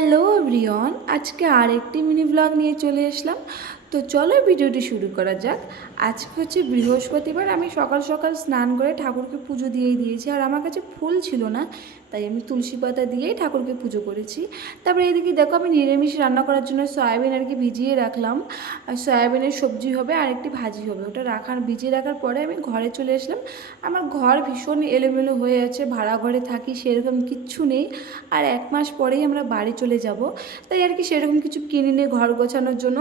Hello everyone আজকে আরেকটি mini blog নিয়ে চলে আসলাম তো চলো ভিডিওটি শুরু করা যাক। আজকে হচ্ছে বৃহস্পতিবার, আমি সকাল সকাল স্নান করে ঠাকুরকে পুজো দিয়েই দিয়েছি। আর আমার কাছে ফুল ছিল না, তাই আমি তুলসী পাতা দিয়েই ঠাকুরকে পুজো করেছি। তারপরে এদিকে দেখো, আমি নিরামিষ রান্না করার জন্য সয়াবিন আর কি ভিজিয়ে রাখলাম। আর সয়াবিনের সবজি হবে আর একটি ভাজি হবে। ওটা রাখার, ভিজিয়ে রাখার পরে আমি ঘরে চলে আসলাম। আমার ঘর ভীষণ এলোমেলো হয়ে আছে, ভাড়া ঘরে থাকি, সেরকম কিচ্ছু নেই। আর এক মাস পরেই আমরা বাড়ি চলে যাব। তাই আর কি সেরকম কিছু কিনে নিয়ে ঘর গোছানোর জন্য।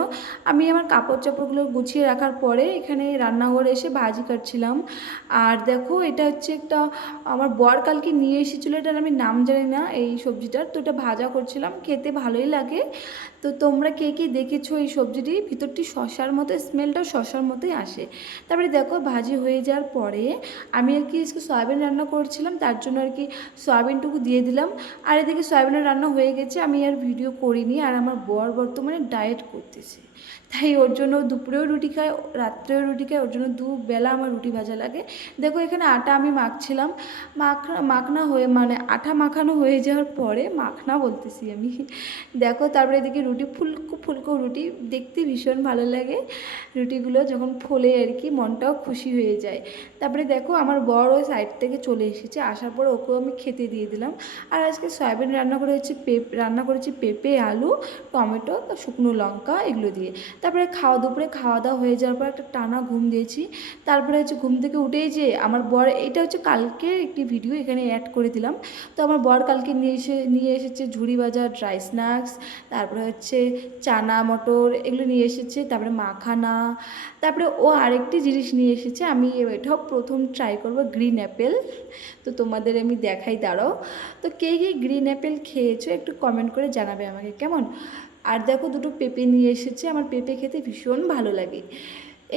আমি আমার কাপড় চাপড়গুলো গুছিয়ে রাখার পরে এখানে রান্নাঘরে এসে ভাজি কাটছিলাম। আর দেখো, এটা হচ্ছে একটা, আমার বর কালকে নিয়ে এসেছিল, এটার আমি নাম জানি না এই সবজিটার। তো এটা ভাজা করছিলাম, খেতে ভালোই লাগে। তো তোমরা কে কে দেখেছ এই সবজিটি? ভিতরটি শশার মতো, স্মেলটাও শশার মতোই আসে। তারপরে দেখো, ভাজি হয়ে যাওয়ার পরে আমি আর কি সয়াবিন রান্না করছিলাম, তার জন্য আর কি সয়াবিনটুকু দিয়ে দিলাম। আর এদিকে সয়াবিনের রান্না হয়ে গেছে, আমি আর ভিডিও করিনি, আর আমার বর বর্তমানে ডায়েট করতেছে। তাই ওর জন্য দুপুরেও রুটি খায় রাত্রেও রুটি খায় ওর জন্য দুবেলা আমার রুটি ভাজা লাগে। দেখো এখানে আটা আমি মাখছিলাম। মাখনা মাখনা হয়ে মানে আটা মাখানো হয়ে যাওয়ার পরে মাখনা বলতেছি আমি। দেখো তারপরে এদিকে রুটি, ফুলকো ফুলকো রুটি, দেখতে ভীষণ ভালো লাগে। রুটিগুলো যখন ফোলে আর কি, মনটাও খুশি হয়ে যায়। তারপরে দেখো আমার বড় ওই সাইড থেকে চলে এসেছে, আসার পর ওকেও আমি খেতে দিয়ে দিলাম। আর আজকে সয়াবিন রান্না করে হচ্ছে পেঁপে, রান্না করেছি পেঁপে, আলু, টমেটো শুকনো লঙ্কা, এগুলো দিয়ে। তারপরে খাওয়া, দুপুরে খাওয়া দাওয়া হয়ে যাওয়ার পর একটা টানা ঘুম দিয়েছি। তারপরে হচ্ছে ঘুম থেকে উঠেই যে আমার বর, এটা হচ্ছে কালকের একটি ভিডিও এখানে অ্যাড করে দিলাম। তো আমার বর কালকে নিয়ে এসে, নিয়ে এসেছে ঝুড়ি বাজার ড্রাই স্ন্যাক্স তারপরে হচ্ছে চানা, মটর, এগুলো নিয়ে এসেছে, তারপরে মাখানা, তারপরে ও আরেকটি জিনিস নিয়ে এসেছে, আমি এটাও প্রথম ট্রাই করব গ্রিন অ্যাপেল তো তোমাদের আমি দেখাই, দাঁড়াও। তো কে কে গ্রিন অ্যাপেল খেয়েছো একটু কমেন্ট করে জানাবে আমাকে, কেমন? আর দেখো দুটো পেঁপে নিয়ে এসেছে, আমার পেঁপে খেতে ভীষণ ভালো লাগে।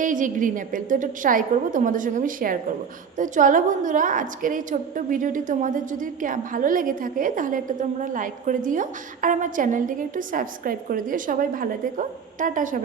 এই যে গ্রিন অ্যাপেল তো এটা ট্রাই করব, তোমাদের সঙ্গে আমি শেয়ার করব। তো চলো বন্ধুরা, আজকের এই ছোট্ট ভিডিওটি তোমাদের যদি ভালো লেগে থাকে, তাহলে একটা তোমরা লাইক করে দিও, আর আমার চ্যানেলটিকে একটু সাবস্ক্রাইব করে দিও। সবাই ভালো থেকো, টাটা সবাই।